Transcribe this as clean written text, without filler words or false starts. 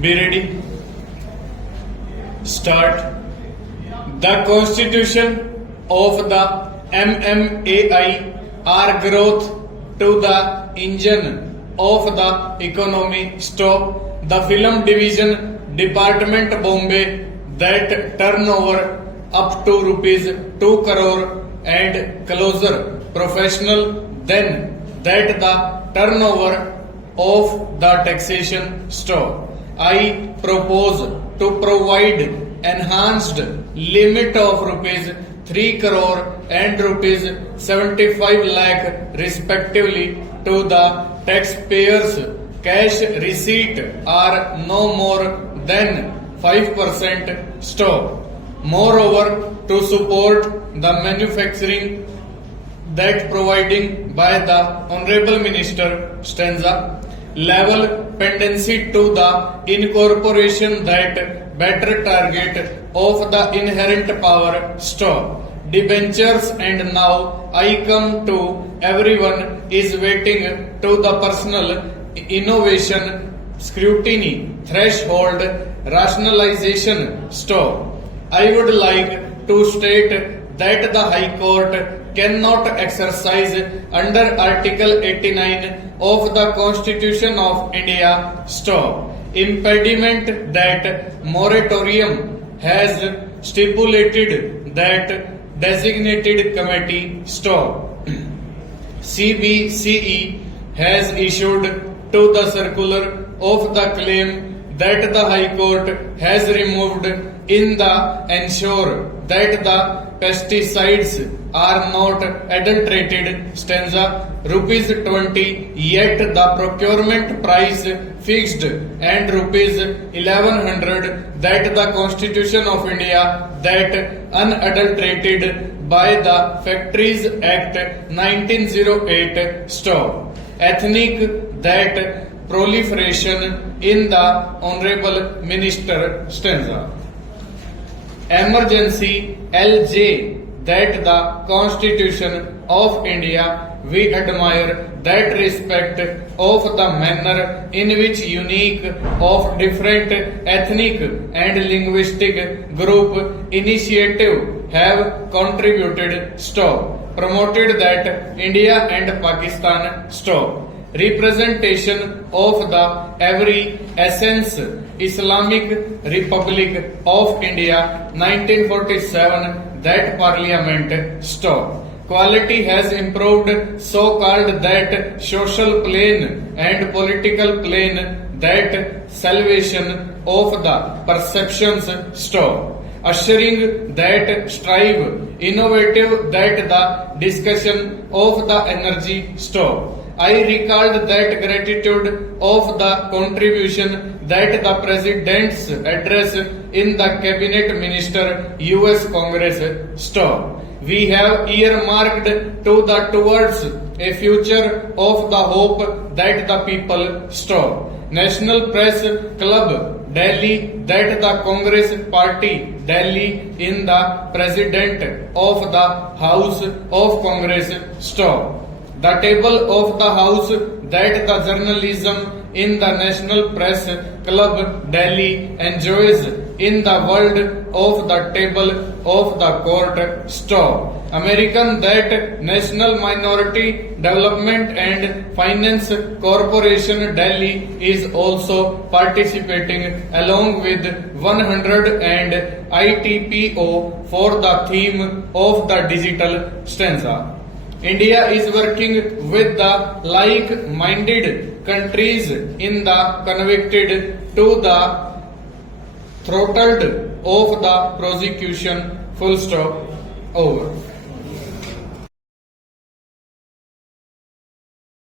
Be ready. Start. The constitution of the MMAI are growth to the engine of the economy. Stop. The film division department Bombay that turnover up to rupees 2 crore and closer. Professional then that the turnover of the taxation. Stop. I propose to provide enhanced limit of rupees 3 crore and rupees 75 lakh respectively to the taxpayers. Cash receipt are no more than 5%. Stop. Moreover, to support the manufacturing that providing by the Honorable Minister stanza level pendency to the incorporation that better target of the inherent power. Stop. Debentures and now I come to everyone is waiting to the personal innovation scrutiny threshold rationalization. Stop. I would like to state that the High Court cannot exercise under Article 89 of the Constitution of India. Stop. Impediment that moratorium has stipulated that designated committee. Stop. CBCE has issued to the circular of the claim that the High Court has removed in the ensure that the pesticides are not adulterated stanza rupees 20 yet the procurement price fixed and rupees 1100 that the Constitution of India that unadulterated by the Factories Act 1908. Stop. Ethnic that proliferation in the Honorable Minister stanza. Emergency LJ that the Constitution of India we admire that respect of the manner in which unique of different ethnic and linguistic group initiative have contributed. Stop. Promoted that India and Pakistan. Stop. Representation of the every essence Islamic Republic of India 1947 that Parliament. Stop. Quality has improved so called that social plane and political plane that salvation of the perceptions. Stop. Ushering that strive innovative that the discussion of the energy. Stop. I recalled that gratitude of the contribution that the President's address in the Cabinet Minister US Congress. Stop. We have earmarked to the towards a future of the hope that the people. Stop. National Press Club Delhi that the Congress Party Delhi in the President of the House of Congress. Stop. The table of the House that the journalism in the National Press Club Delhi enjoys in the world of the table of the court. Stop. American that National Minority Development and Finance Corporation Delhi is also participating along with 100 and ITPO for the theme of the digital stanza. India is working with the like-minded countries in the convicted to the throttled of the prosecution. Full stop. Over.